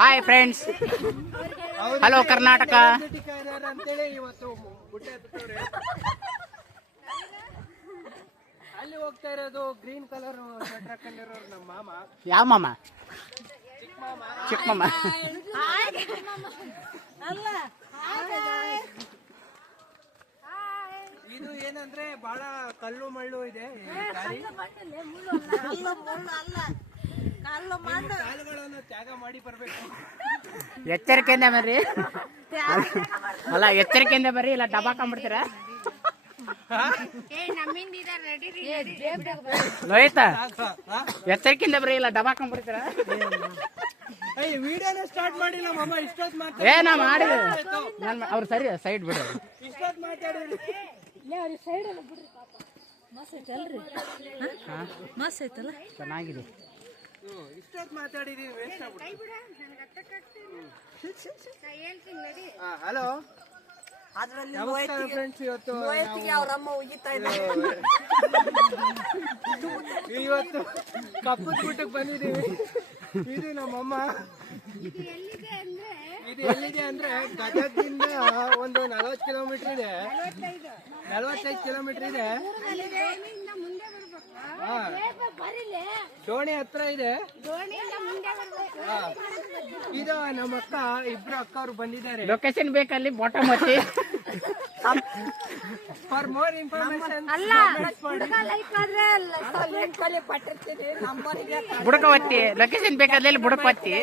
Hi friends, hello Karnataka. ಅಂತೇಳಿ ಇವತ್ತು ಗುಡ್ಡ ಹತ್ತವ್ರೆ. ಅಲ್ಲಿ ಹೋಗ್ತಾ ಇರೋದು ಗ್ರೀನ್ ಕಲರ್ ಸ್ವೆಟರ್ ಹಾಕೊಂಡಿರೋರು ನಮ್ಮ ಮಾಮ. ಯಾವ ಮಾಮ? ಚಿಕ್ಕ ಚಿಕ್ಕ ಮಾಮ. ಇದು ಏನಂದ್ರೆ ಬಹಳ ಕಲ್ಲು ಮಳ್ಳು ಇದೆ. ಕಾಲುಗಳನ್ನು ತ್ಯಾಗ ಮಾಡಿ ಬರ್ಬೇಕು. ಎಚ್ಚರಿಕೆಯಿಂದ ಬರ್ರಿ. ಅಲ್ಲ, ಎಚ್ಚರಿಕೆಯಿಂದ ಬರ್ರಿ, ಇಲ್ಲ ಡಬಾಕೊಂಡ್ಬಿಡ್ತೀರ. ಲೋಹಿತ, ಎಚ್ಚರಿಕೆಯಿಂದ ಬರ್ರಿ, ಇಲ್ಲ ಡಬಾಕೊಂಡ್ಬಿಡ್ತೀರ. ವಿಡಿಯೋನೇ ಸ್ಟಾರ್ಟ್ ಮಾಡಿಲ್ಲ ಮಾಮ. ಇಷ್ಟೊತ್ತು ಏ, ನಾ ಮಾಡಿದೆ. ಅವ್ರು ಸರಿ ಸೈಡ್ ಬಿಡ್ರಿ. ಇಷ್ಟೊತ್ತು ಮಾತಾಡಿದ್ರಿ. ಚೆನ್ನಾಗಿದೆ. ಇಷ್ಟೊತ್ತು ಮಾತಾಡಿದೀವಿ, ವೇಸ್ಟ್ ಆಗ್ಬಿಟ್ಟು. ಹಲೋ ನಮಸ್ಕಾರ ಫ್ರೆಂಡ್ಸ್. ಇವತ್ತು ಕಪ್ಪದ ಗುಡ್ಡಕ್ಕೆ ಬಂದಿದ್ದೀವಿ. ಇದು ನಮ್ಮಮ್ಮ. ಇದು ಎಲ್ಲಿದೆ ಅಂದ್ರೆ ಗದಗದಿಂದ ಒಂದು 40 ಕಿಲೋಮೀಟರ್ ಇದೆ. 45 ಕಿಲೋಮೀಟರ್ ಇದೆ. ಡೋಣಿ ಹತ್ರ ಇದೆ. ಇದು ನಮ್ಮ ಅಕ್ಕ, ಇಬ್ರು ಅಕ್ಕ ಅವ್ರು ಬಂದಿದ್ದಾರೆ. ಲೊಕೇಶನ್ ಬೇಕಲ್ಲಿ ಬಾಟಮ್ ಒತ್ತಿ. ಫಾರ್ ಮೋರ್ ಇನ್ಫಾರ್ಮೇಶನ್ ಬುಡಕ ಒತ್ತಿ. ಲೊಕೇಶನ್ ಬೇಕಾದ್ರೆ ಬುಡಕ ಒತ್ತಿ.